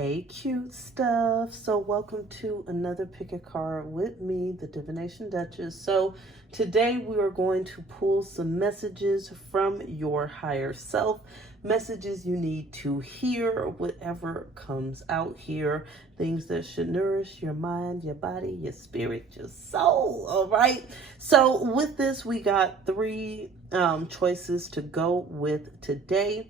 Hey, cute stuff. So welcome to another pick a card with me, the Divination Duchess. So today we are going to pull some messages from your higher self, messages you need to hear, whatever comes out here, things that should nourish your mind, your body, your spirit, your soul. All right. So with this, we got three choices to go with today.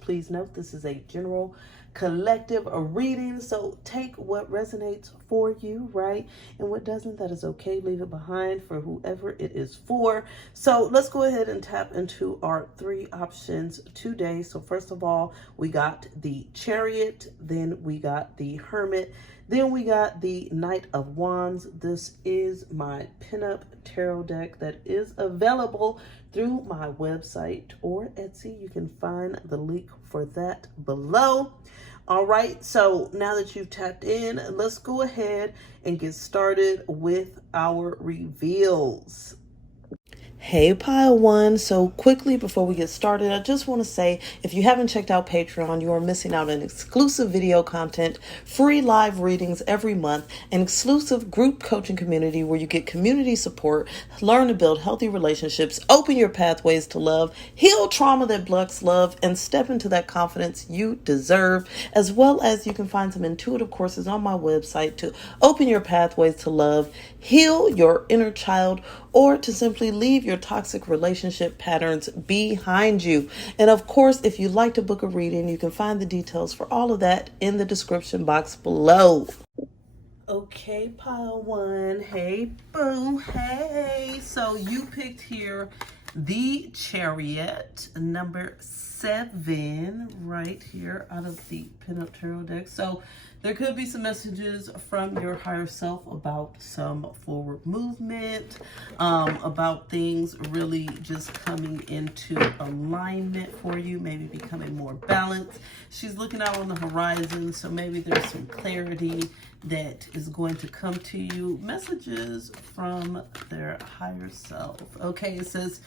Please note this is a general collective reading, so take what resonates for you, right? And what doesn't, that is okay. Leave it behind for whoever it is for. So let's go ahead and tap into our three options today. So first of all, we got the Chariot, then we got the Hermit, then we got the Knight of Wands. This is my pinup tarot deck that is available through my website or Etsy. You can find the link for that below. All right, so now that you've tapped in, let's go ahead and get started with our reveals. Hey, Pile One. So quickly before we get started, I just want to say, if you haven't checked out Patreon, you are missing out on exclusive video content, free live readings every month, an exclusive group coaching community where you get community support, learn to build healthy relationships, open your pathways to love, heal trauma that blocks love, and step into that confidence you deserve, as well as you can find some intuitive courses on my website to open your pathways to love, heal your inner child, or to simply leave your toxic relationship patterns behind you. And of course, if you'd like to book a reading, you can find the details for all of that in the description box below. Okay, Pile One. Hey, boo. Hey. So you picked here the Chariot, number 7, right here out of the pinup tarot deck. So there could be some messages from your higher self about some forward movement, about things really just coming into alignment for you, maybe becoming more balanced. She's looking out on the horizon, so maybe there's some clarity that is going to come to you. Messages from their higher self. Okay, it says,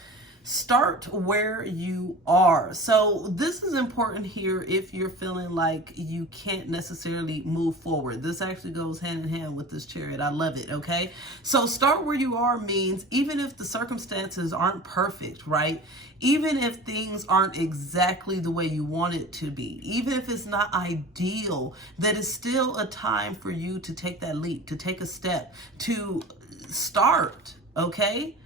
start where you are. So this is important here if you're feeling like you can't necessarily move forward. This actually goes hand in hand with this Chariot. I love it, okay? So start where you are means even if the circumstances aren't perfect, right? Even if things aren't exactly the way you want it to be, even if it's not ideal, that is still a time for you to take that leap, to take a step, to start, okay?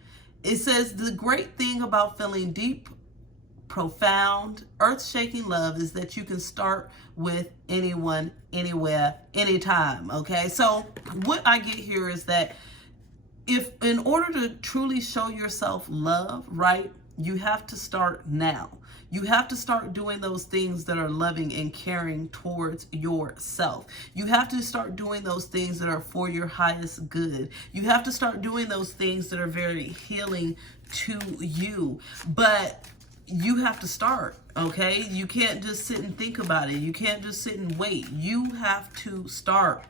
It says the great thing about feeling deep, profound, earth-shaking love is that you can start with anyone, anywhere, anytime, okay? So what I get here is that if in order to truly show yourself love, right, you have to start now. You have to start doing those things that are loving and caring towards yourself. You have to start doing those things that are for your highest good. You have to start doing those things that are very healing to you. But you have to start, okay? You can't just sit and think about it. You can't just sit and wait. You have to start.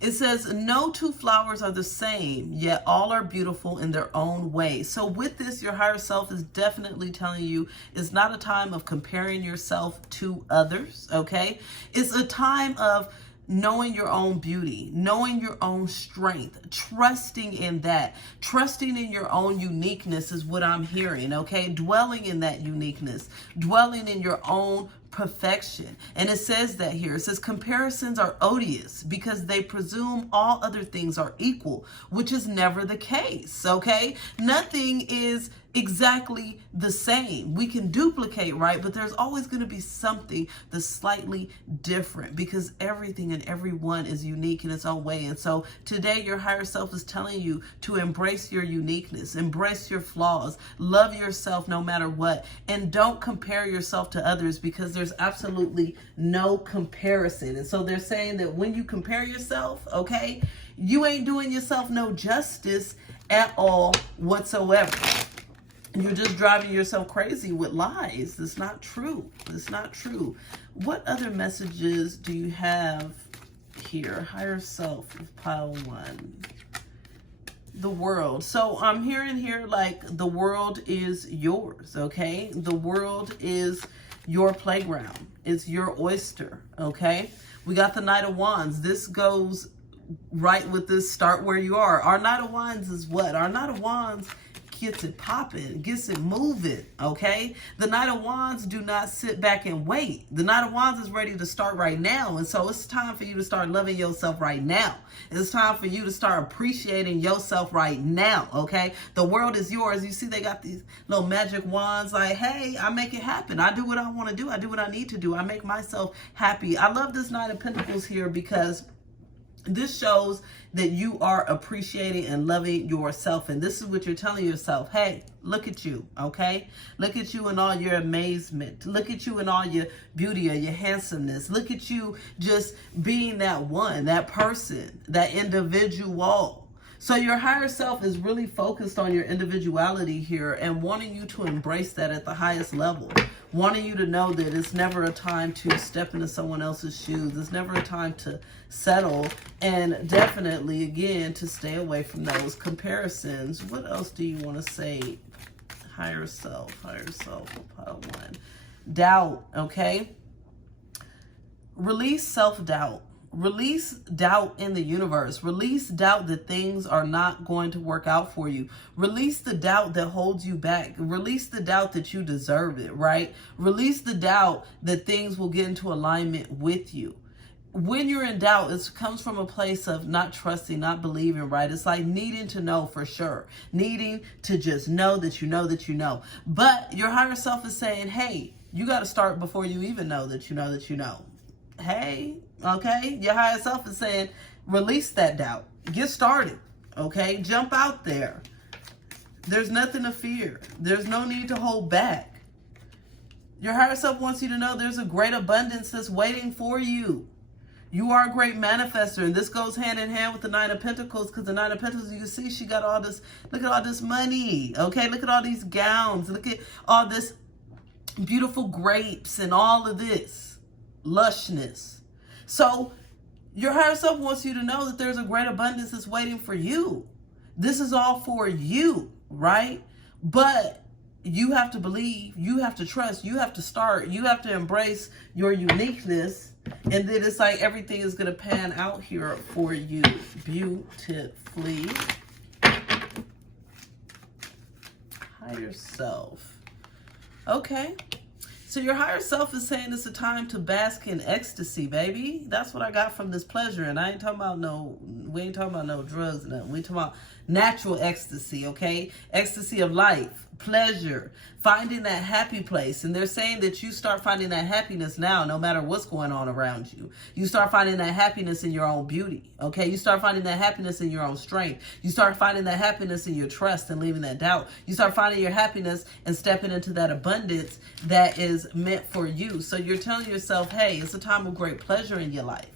It says, no two flowers are the same, yet all are beautiful in their own way. So with this, your higher self is definitely telling you it's not a time of comparing yourself to others, okay? It's a time of knowing your own beauty, knowing your own strength, trusting in that, trusting in your own uniqueness is what I'm hearing, okay? Dwelling in that uniqueness, dwelling in your own perfection. And it says that here. It says comparisons are odious because they presume all other things are equal, which is never the case, okay? Nothing is exactly the same. We can duplicate, right? But there's always going to be something that's slightly different because everything and everyone is unique in its own way. And so today your higher self is telling you to embrace your uniqueness, embrace your flaws, love yourself no matter what, and don't compare yourself to others because there's absolutely no comparison. And so they're saying that when you compare yourself, okay, you ain't doing yourself no justice at all whatsoever. You're just driving yourself crazy with lies. It's not true. It's not true. What other messages do you have here? Higher self of pile 1. The world. So I'm hearing here like the world is yours, okay? The world is your playground. It's your oyster, okay? We got the Knight of Wands. This goes right with this start where you are. Our Knight of Wands is what? Our Knight of Wands gets it popping, gets it moving, okay? The Knight of Wands do not sit back and wait. The Knight of Wands is ready to start right now, and so it's time for you to start loving yourself right now. It's time for you to start appreciating yourself right now, okay? The world is yours. You see they got these little magic wands like, hey, I make it happen. I do what I want to do. I do what I need to do. I make myself happy. I love this Knight of Pentacles here because this shows that you are appreciating and loving yourself. And this is what you're telling yourself. Hey, look at you, okay? Look at you in all your amazement. Look at you in all your beauty or your handsomeness. Look at you just being that one, that person, that individual. So your higher self is really focused on your individuality here and wanting you to embrace that at the highest level. Wanting you to know that it's never a time to step into someone else's shoes. It's never a time to settle. And definitely, again, to stay away from those comparisons. What else do you want to say? Higher self, pile one. Doubt, okay? Release self-doubt. Release doubt in the universe. Release doubt that things are not going to work out for you. Release the doubt that holds you back. Release the doubt that you deserve it, right? Release the doubt that things will get into alignment with you. When you're in doubt, it comes from a place of not trusting, not believing, right? It's like needing to know for sure. Needing to just know that you know that you know. But your higher self is saying, hey, you got to start before you even know that you know that you know. Hey, okay? Your higher self is saying, release that doubt. Get started, okay? Jump out there. There's nothing to fear. There's no need to hold back. Your higher self wants you to know there's a great abundance that's waiting for you. You are a great manifester, and this goes hand in hand with the Nine of Pentacles, because the Nine of Pentacles, you can see she got all this, look at all this money, okay? Look at all these gowns. Look at all this beautiful grapes and all of this lushness. So your higher self wants you to know that there's a great abundance that's waiting for you. This is all for you, right? But you have to believe, you have to trust, you have to start, you have to embrace your uniqueness. And then it's like everything is going to pan out here for you beautifully. Higher self. Okay. So your higher self is saying it's a time to bask in ecstasy, baby. That's what I got from this pleasure. And I ain't talking about we ain't talking about no drugs. No. We talking about natural ecstasy, okay? Ecstasy of life, pleasure, finding that happy place. And they're saying that you start finding that happiness now, no matter what's going on around you. You start finding that happiness in your own beauty, okay? You start finding that happiness in your own strength. You start finding that happiness in your trust and leaving that doubt. You start finding your happiness and stepping into that abundance that is meant for you. So you're telling yourself, hey, it's a time of great pleasure in your life.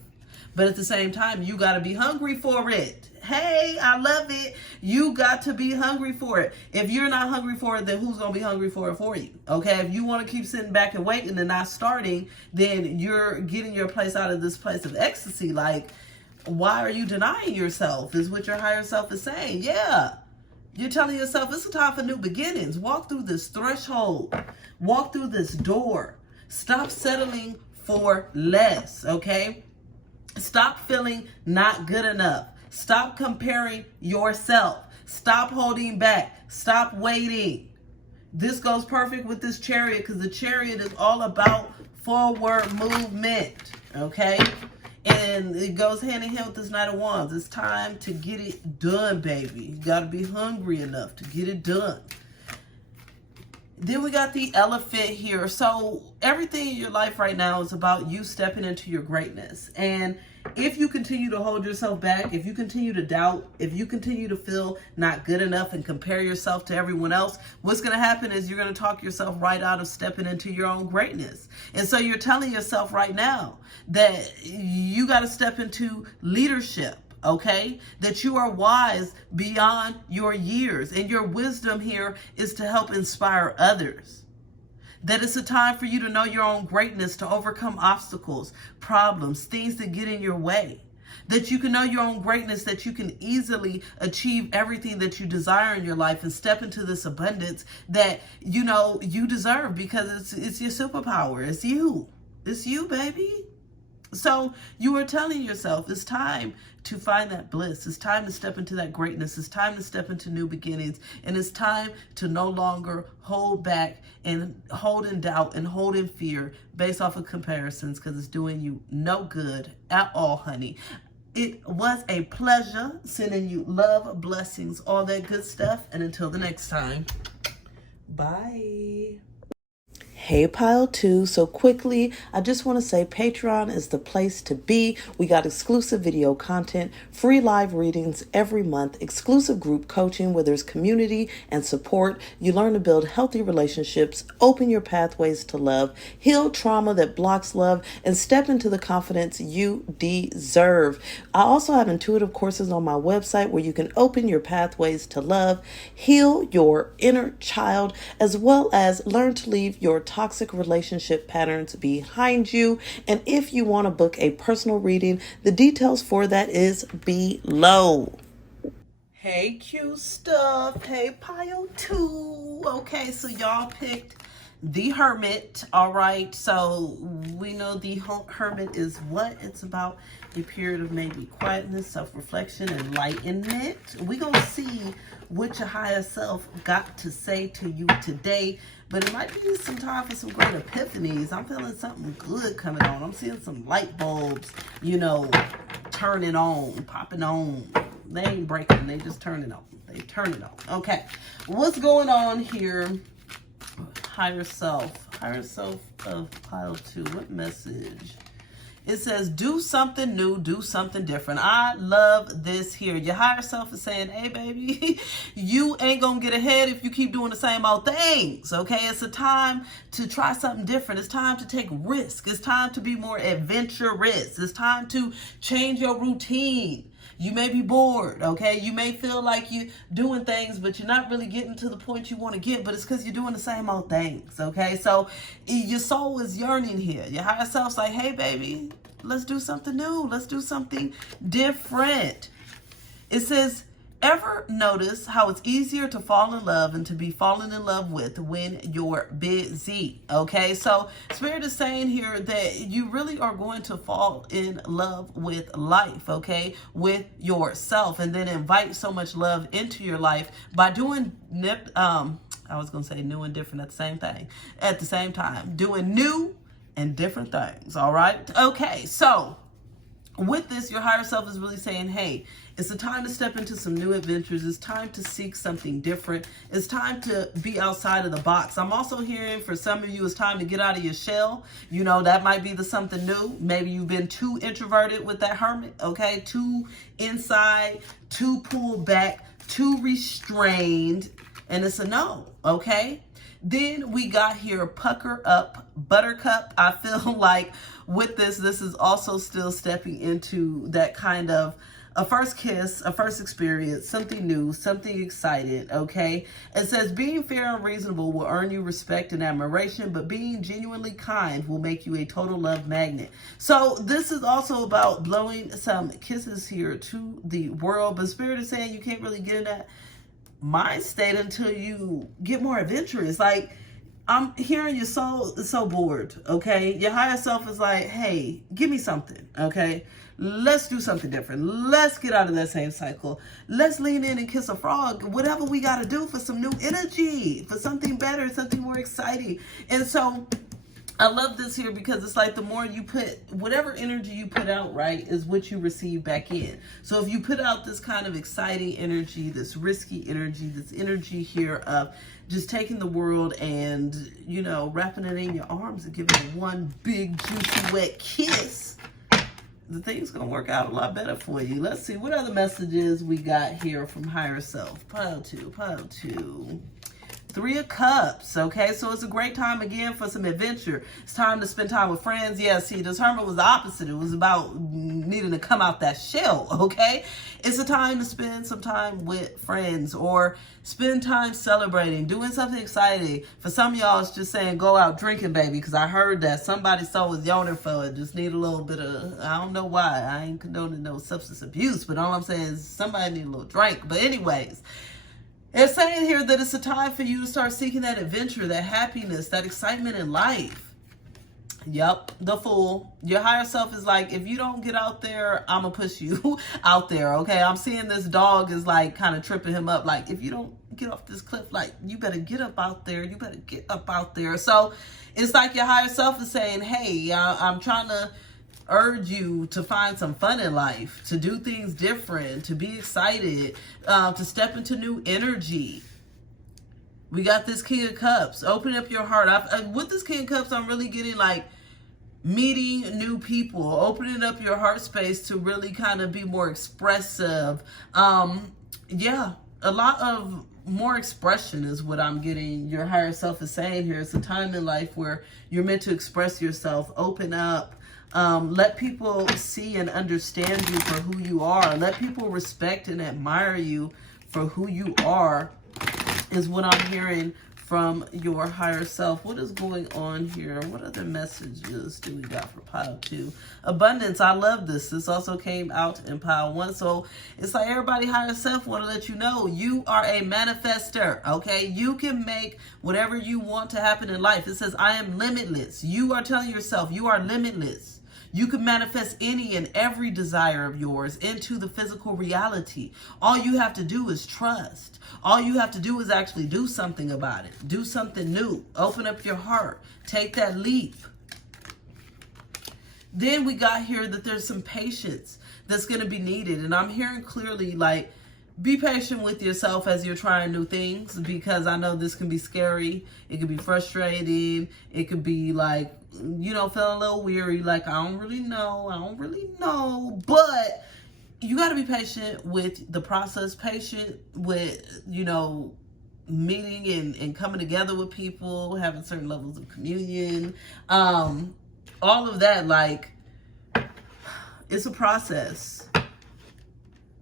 But at the same time, you got to be hungry for it. Hey, I love it. You got to be hungry for it. If you're not hungry for it, then who's going to be hungry for it for you? Okay, if you want to keep sitting back and waiting and not starting, then you're getting your place out of this place of ecstasy. Like, why are you denying yourself is what your higher self is saying. Yeah, you're telling yourself it's a time for new beginnings. Walk through this threshold. Walk through this door. Stop settling for less, okay? Stop feeling not good enough. Stop comparing yourself. Stop holding back. Stop waiting. This goes perfect with this Chariot because the Chariot is all about forward movement, okay? And it goes hand in hand with this Knight of Wands. It's time to get it done, baby. You got to be hungry enough to get it done. Then we got the Elephant here. So everything in your life right now is about you stepping into your greatness. And if you continue to hold yourself back, if you continue to doubt, if you continue to feel not good enough and compare yourself to everyone else, what's going to happen is you're going to talk yourself right out of stepping into your own greatness. And so you're telling yourself right now that you got to step into leadership. Okay, that you are wise beyond your years, and your wisdom here is to help inspire others. That it's a time for you to know your own greatness, to overcome obstacles, problems, things that get in your way. that you can know your own greatness, that you can easily achieve everything that you desire in your life and step into this abundance that you know you deserve, because it's your superpower. It's you. It's you, baby. So you are telling yourself it's time to find that bliss. It's time to step into that greatness. It's time to step into new beginnings. And it's time to no longer hold back and hold in doubt and hold in fear based off of comparisons, because it's doing you no good at all, honey. It was a pleasure sending you love, blessings, all that good stuff. And until the next time, bye. Hey, Pile 2. So quickly, I just want to say Patreon is the place to be. We got exclusive video content, free live readings every month, exclusive group coaching where there's community and support. You learn to build healthy relationships, open your pathways to love, heal trauma that blocks love, and step into the confidence you deserve. I also have intuitive courses on my website where you can open your pathways to love, heal your inner child, as well as learn to leave your toxic relationship patterns behind you. And if you want to book a personal reading, the details for that is below. Hey, cute stuff. Hey, Pile 2. Okay, so y'all picked the Hermit. All right, so we know the Hermit is what? It's about a period of maybe quietness, self-reflection, enlightenment. We're going to see what your higher self got to say to you today. But it might be some time for some great epiphanies. I'm feeling something good coming on. I'm seeing some light bulbs, you know, turning on, popping on. They ain't breaking. They just turning on. They turn it on. Okay. What's going on here? Higher self. Higher self of Pile 2. What message? It says, do something new, do something different. I love this here. Your higher self is saying, hey, baby, you ain't going to get ahead if you keep doing the same old things, okay? It's a time to try something different. It's time to take risk. It's time to be more adventurous. It's time to change your routine. You may be bored, okay? You may feel like you're doing things, but you're not really getting to the point you want to get, but it's because you're doing the same old things, okay? So your soul is yearning here. Your higher self's like, hey, baby, let's do something new. Let's do something different. It says, ever notice how it's easier to fall in love and to be fallen in love with when you're busy? Okay, so Spirit is saying here that you really are going to fall in love with life, okay, with yourself, and then invite so much love into your life by doing, I was going to say new and different at the same time, doing new and different things, all right? Okay, so with this, your higher self is really saying, hey, it's a time to step into some new adventures. It's time to seek something different. It's time to be outside of the box. I'm also hearing for some of you, it's time to get out of your shell. You know, that might be the something new. Maybe you've been too introverted with that Hermit, okay? Too inside, too pulled back, too restrained. And it's a no, okay? Then we got here, pucker up, buttercup. I feel like with this is also still stepping into that kind of a first kiss, a first experience, something new, something exciting, okay? It says being fair and reasonable will earn you respect and admiration, but being genuinely kind will make you a total love magnet. So this is also about blowing some kisses here to the world, but Spirit is saying you can't really get in that mind state until you get more adventurous. Like, I'm hearing your soul is so bored, okay? Your higher self is like, hey, give me something, okay? Let's do something different. Let's get out of that same cycle. Let's lean in and kiss a frog. Whatever we got to do for some new energy, for something better, something more exciting. And so I love this here because it's like the more you put, whatever energy you put out, right, is what you receive back in. So if you put out this kind of exciting energy, this risky energy, this energy here of just taking the world and, you know, wrapping it in your arms and giving it one big, juicy, wet kiss, the thing's going to work out a lot better for you. Let's see what other messages we got here from higher self. Pile 2, pile 2. Three of Cups, okay? So it's a great time, again, for some adventure. It's time to spend time with friends. Yeah, see, this Hermit was the opposite. It was about needing to come out that shell, okay? It's a time to spend some time with friends or spend time celebrating, doing something exciting. For some of y'all, it's just saying go out drinking, baby, because I heard that somebody was yawning for it. Just need a little bit of, I don't know why. I ain't condoning no substance abuse, but all I'm saying is somebody need a little drink. But anyways, it's saying here that it's a time for you to start seeking that adventure, that happiness, that excitement in life. Yep, the Fool. Your higher self is like, if you don't get out there, I'm going to push you out there, okay? I'm seeing this dog is like kind of tripping him up. Like, if you don't get off this cliff, like, you better get up out there. You better get up out there. So it's like your higher self is saying, hey, I'm trying to urge you to find some fun in life, to do things different, to be excited, to step into new energy. We got this King of Cups. Open up your heart. With this King of Cups, I'm really getting like meeting new people, opening up your heart space to really kind of be more expressive. Yeah, a lot of more expression is what I'm getting. Your higher self is saying here. It's a time in life where you're meant to express yourself, open up. Let people see and understand you for who you are. Let people respect and admire you for who you are, is what I'm hearing from your higher self. What is going on here? What other messages do we got for pile 2? Abundance. I love this. This also came out in pile 1. So it's like everybody higher self want to let you know you are a manifester, okay? You can make whatever you want to happen in life. It says, I am limitless. You are telling yourself you are limitless. You can manifest any and every desire of yours into the physical reality. All you have to do is trust. All you have to do is actually do something about it. Do something new. Open up your heart. Take that leap. Then we got here that there's some patience that's going to be needed. And I'm hearing clearly, like, be patient with yourself as you're trying new things, because I know this can be scary. It can be frustrating. It could be like, you know, feeling a little weary, like, I don't really know. But you got to be patient with the process, patient with, you know, meeting and coming together with people, having certain levels of communion. All of that, like, it's a process.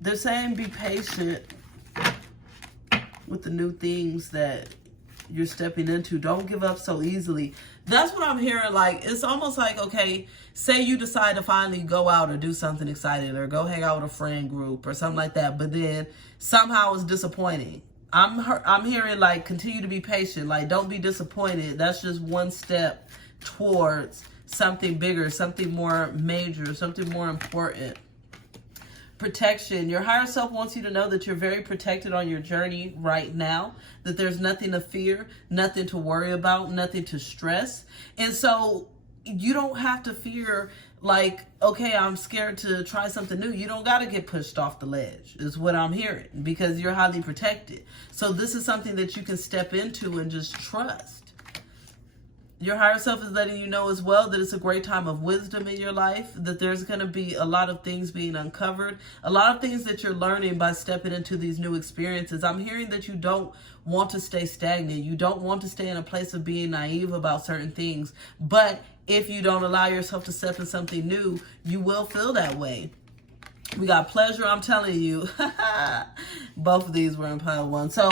They're saying be patient with the new things that you're stepping into. Don't give up so easily. That's what I'm hearing. Like, it's almost like, okay, say you decide to finally go out or do something exciting or go hang out with a friend group or something like that, but then somehow it's disappointing. I'm hearing, like, continue to be patient. Like, don't be disappointed. That's just one step towards something bigger, something more major, something more important. Protection. Your higher self wants you to know that you're very protected on your journey right now, that there's nothing to fear, nothing to worry about, nothing to stress. And so you don't have to fear, like, okay, I'm scared to try something new. You don't got to get pushed off the ledge, is what I'm hearing, because you're highly protected. So this is something that you can step into and just trust. Your higher self is letting you know as well that it's a great time of wisdom in your life, that there's going to be a lot of things being uncovered, a lot of things that you're learning by stepping into these new experiences. I'm hearing that you don't want to stay stagnant. You don't want to stay in a place of being naive about certain things. But if you don't allow yourself to step in something new, you will feel that way. We got pleasure, I'm telling you. Both of these were in pile 1. So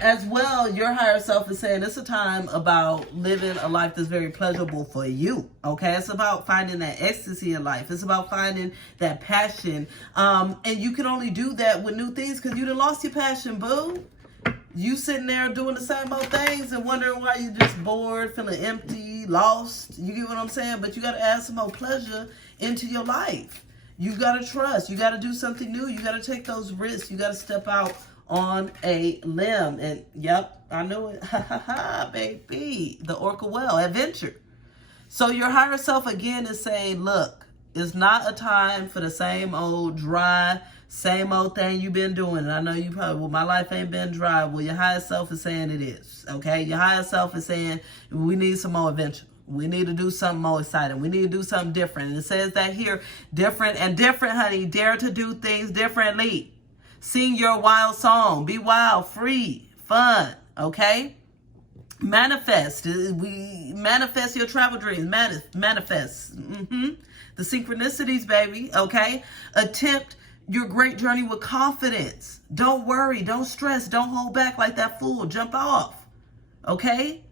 as well, your higher self is saying it's a time about living a life that's very pleasurable for you, okay? It's about finding that ecstasy in life. It's about finding that passion. And you can only do that with new things because you done lost your passion, boo. You sitting there doing the same old things and wondering why you're just bored, feeling empty, lost. You get what I'm saying? But you got to add some more pleasure into your life. You got to trust. You got to do something new. You got to take those risks. You got to step out on a limb. And yep, I knew it. Ha ha ha, baby. The Orca Well, adventure. So your higher self again is saying, look, it's not a time for the same old dry, same old thing you've been doing. And I know you probably, well, my life ain't been dry. Well, your higher self is saying it is. Okay? Your higher self is saying we need some more adventure. We need to do something more exciting. We need to do something different. And it says that here, different and different, honey. Dare to do things differently. Sing your wild song. Be wild, free, fun, okay? Manifest. We manifest your travel dreams. Manifest. The synchronicities, baby. Okay. Attempt your great journey with confidence. Don't worry. Don't stress. Don't hold back like that fool. Jump off. Okay.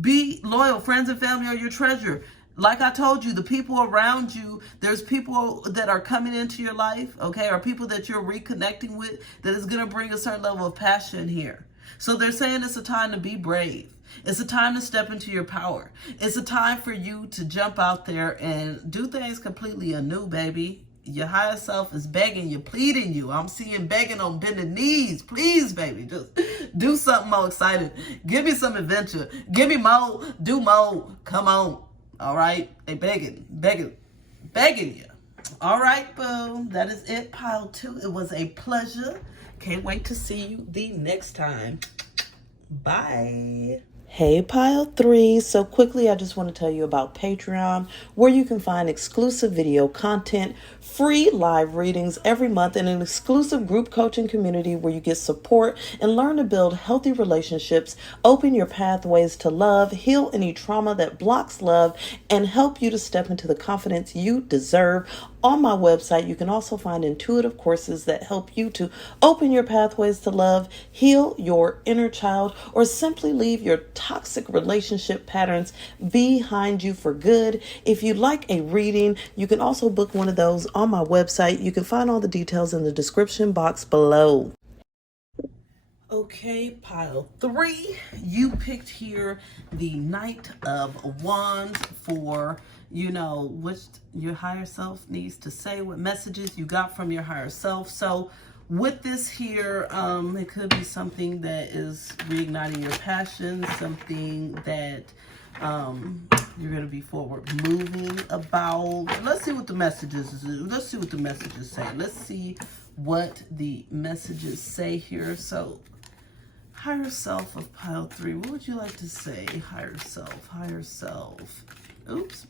Be loyal. Friends and family are your treasure. Like I told you, the people around you, there's people that are coming into your life, okay, or people that you're reconnecting with that is going to bring a certain level of passion here. So they're saying it's a time to be brave. It's a time to step into your power. It's a time for you to jump out there and do things completely anew, baby. Your higher self is begging you, pleading you. I'm seeing begging on bended knees. Please, baby, just do something more exciting. Give me some adventure. Give me more. Do more. Come on. All right? They begging you. All right, boom. That is it, pile 2. It was a pleasure. Can't wait to see you the next time. Bye. Hey, pile 3. So quickly, I just want to tell you about Patreon, where you can find exclusive video content, free live readings every month, and an exclusive group coaching community where you get support and learn to build healthy relationships, open your pathways to love, heal any trauma that blocks love, and help you to step into the confidence you deserve. On my website, you can also find intuitive courses that help you to open your pathways to love, heal your inner child, or simply leave your toxic relationship patterns behind you for good. If you'd like a reading, you can also book one of those on my website. You can find all the details in the description box below. Okay, pile 3. You picked here the Knight of Wands for, what your higher self needs to say, what messages you got from your higher self. So with this here, it could be something that is reigniting your passion, something that you're going to be forward moving about. Let's see what the messages say. Let's see what the messages say here. So higher self of pile 3, what would you like to say? Higher self. Oops.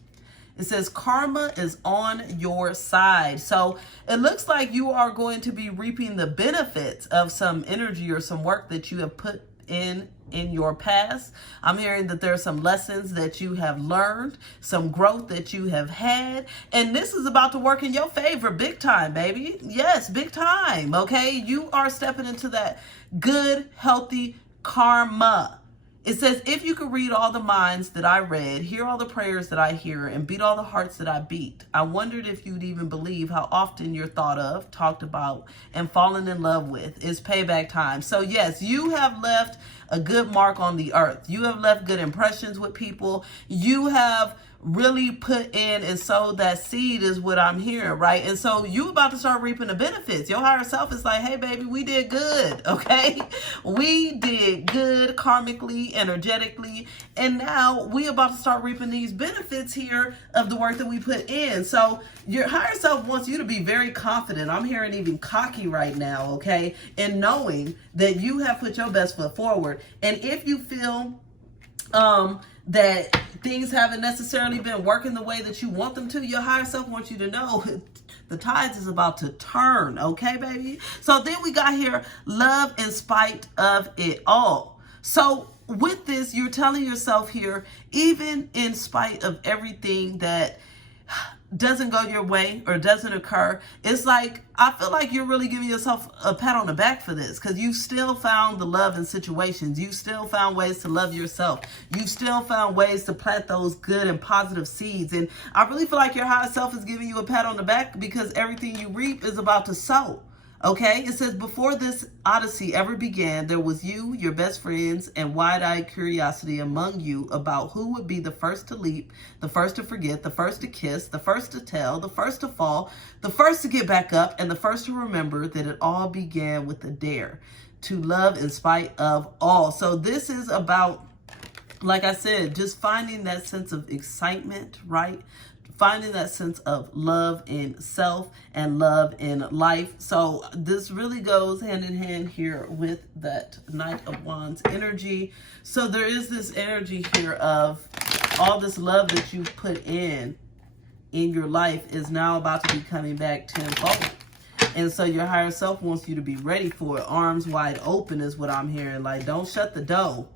It says karma is on your side. So it looks like you are going to be reaping the benefits of some energy or some work that you have put in your past. I'm hearing that there are some lessons that you have learned, some growth that you have had, and this is about to work in your favor big time, baby. Yes, big time, okay? You are stepping into that good, healthy karma. It says, if you could read all the minds that I read, hear all the prayers that I hear, and beat all the hearts that I beat, I wondered if you'd even believe how often you're thought of, talked about, and fallen in love with. It's payback time. So yes, you have left a good mark on the earth. You have left good impressions with people. You have really put in and sowed that seed is what I'm hearing, right? And so you about to start reaping the benefits. Your higher self is like, hey, baby, we did good, okay? We did good karmically, energetically, and now we about to start reaping these benefits here of the work that we put in. So your higher self wants you to be very confident. I'm hearing even cocky right now, okay? And knowing that you have put your best foot forward. And if you feel that things haven't necessarily been working the way that you want them to, your higher self wants you to know the tides is about to turn, okay, baby? So then we got here, love in spite of it all. So with this, you're telling yourself here, even in spite of everything that doesn't go your way or doesn't occur, it's like, I feel like you're really giving yourself a pat on the back for this, because you still found the love in situations. You still found ways to love yourself. You still found ways to plant those good and positive seeds. And I really feel like your higher self is giving you a pat on the back because everything you reap is about to sow. Okay, it says, before this odyssey ever began, there was you, your best friends, and wide-eyed curiosity among you about who would be the first to leap, the first to forget, the first to kiss, the first to tell, the first to fall, the first to get back up, and the first to remember that it all began with a dare to love in spite of all. So this is about, like I said, just finding that sense of excitement, right? Finding that sense of love in self and love in life. So this really goes hand in hand here with that Knight of Wands energy. So there is this energy here of all this love that you've put in your life is now about to be coming back tenfold. And so your higher self wants you to be ready for it. Arms wide open is what I'm hearing. Like, don't shut the door.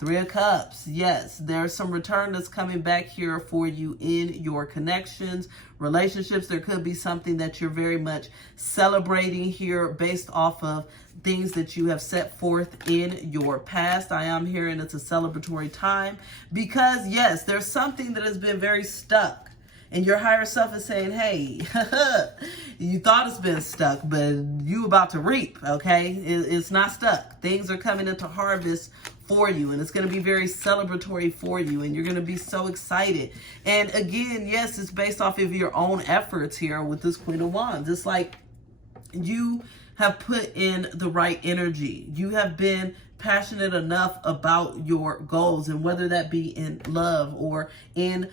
Three of Cups. Yes, there's some return that's coming back here for you in your connections, relationships. There could be something that you're very much celebrating here based off of things that you have set forth in your past. I am hearing it's a celebratory time because, yes, there's something that has been very stuck. And your higher self is saying, hey, you thought it's been stuck, but you about to reap, okay? It's not stuck. Things are coming into harvest for you, and it's going to be very celebratory for you, and you're going to be so excited. And again, yes, it's based off of your own efforts here with this Queen of Wands. It's like you have put in the right energy. You have been passionate enough about your goals, and whether that be in love or in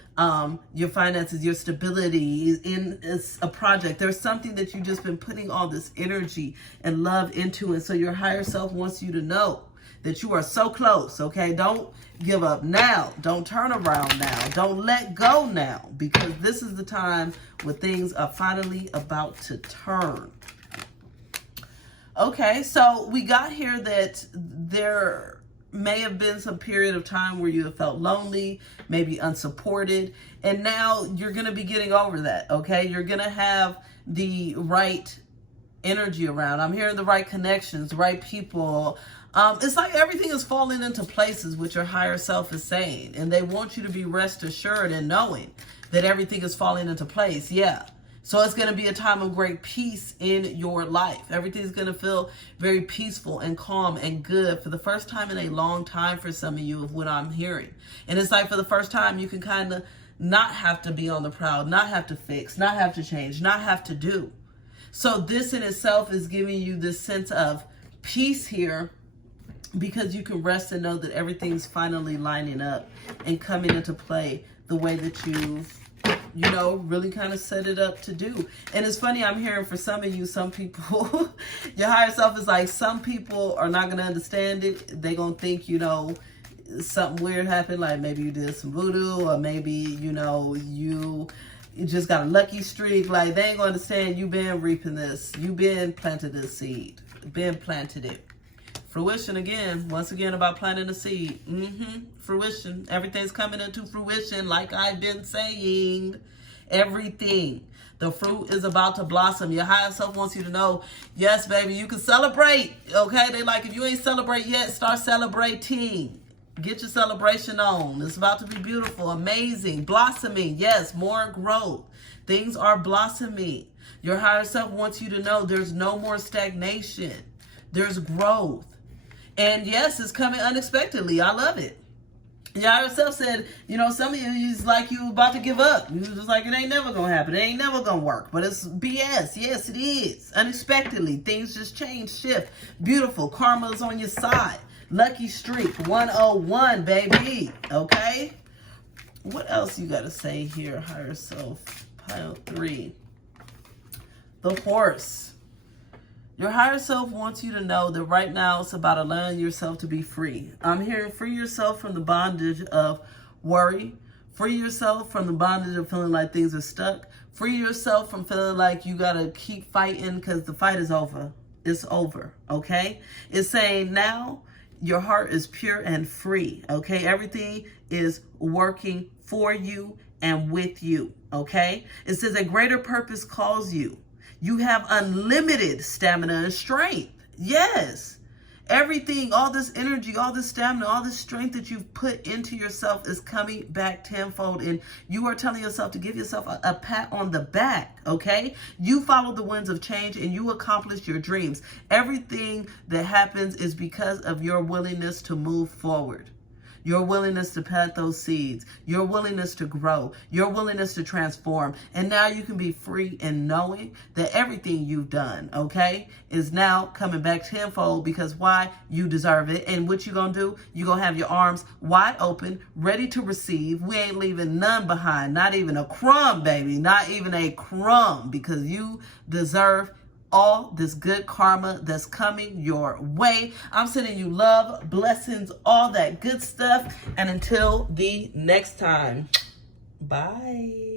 your finances, your stability, in a project, there's something that you've just been putting all this energy and love into. And so your higher self wants you to know that you are so close, okay? Don't give up now. Don't turn around now. Don't let go now, because this is the time where things are finally about to turn. Okay, so we got here that there may have been some period of time where you have felt lonely, maybe unsupported, and now you're going to be getting over that, okay? You're going to have the right energy around. I'm hearing the right connections, the right people. It's like everything is falling into places, which your higher self is saying, and they want you to be rest assured and knowing that everything is falling into place. Yeah. So it's going to be a time of great peace in your life. Everything's going to feel very peaceful and calm and good for the first time in a long time for some of you of what I'm hearing. And it's like for the first time you can kind of not have to be on the prowl, not have to fix, not have to change, not have to do. So this in itself is giving you this sense of peace here, because you can rest and know that everything's finally lining up and coming into play the way that you've really kind of set it up to do. And it's funny, I'm hearing for some of you, some people, your higher self is like, some people are not going to understand it. They're going to think, something weird happened, like maybe you did some voodoo, or maybe, you just got a lucky streak. Like, they ain't going to understand you've been reaping this. You've been planted this seed, been planted it. Fruition again, once again about planting a seed. Fruition. Everything's coming into fruition, like I've been saying. Everything. The fruit is about to blossom. Your higher self wants you to know, yes, baby, you can celebrate. Okay? They like, if you ain't celebrate yet, start celebrating. Get your celebration on. It's about to be beautiful, amazing, blossoming. Yes, more growth. Things are blossoming. Your higher self wants you to know there's no more stagnation. There's growth. And yes, it's coming unexpectedly. I love it. Your higher self said, some of you, it's like you about to give up. You just like, it ain't never going to happen. It ain't never going to work. But it's BS. Yes, it is. Unexpectedly. Things just change, shift. Beautiful. Karma is on your side. Lucky streak. 101, baby. Okay? What else you got to say here, higher self? Pile 3. The Horse. Your higher self wants you to know that right now it's about allowing yourself to be free. I'm hearing free yourself from the bondage of worry. Free yourself from the bondage of feeling like things are stuck. Free yourself from feeling like you got to keep fighting because the fight is over. It's over, okay? It's saying now your heart is pure and free, okay? Everything is working for you and with you, okay? It says a greater purpose calls you. You have unlimited stamina and strength. Yes. Everything, all this energy, all this stamina, all this strength that you've put into yourself is coming back tenfold. And you are telling yourself to give yourself a pat on the back, okay? You follow the winds of change and you accomplish your dreams. Everything that happens is because of your willingness to move forward. Your willingness to plant those seeds, your willingness to grow, your willingness to transform. And now you can be free in knowing that everything you've done, okay, is now coming back tenfold, because why? You deserve it. And what you gonna do? You gonna have your arms wide open, ready to receive. We ain't leaving none behind, not even a crumb, baby, not even a crumb, because you deserve all this good karma that's coming your way. I'm sending you love, blessings, all that good stuff. And until the next time, bye.